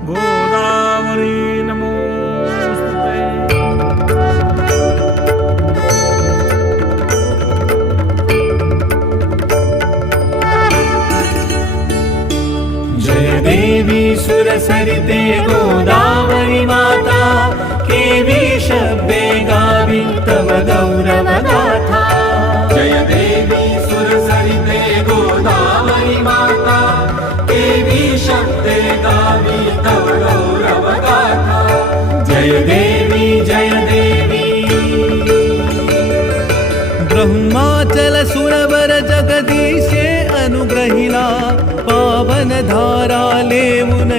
गोदावरी नमोस्तुते। जय देवी सुरसरिते गोदावरी माता, केवी शब्दे गावी तव गौरव गाथा। जय देवी सुरसरिते गोदावरी माता, केवी शब्दे गावी तव गौरव गाथा। जय देवी जय देवी। ब्रह्माचल सुरवर जगदीशे अनुग्रहिला, पावन धारा लेवुन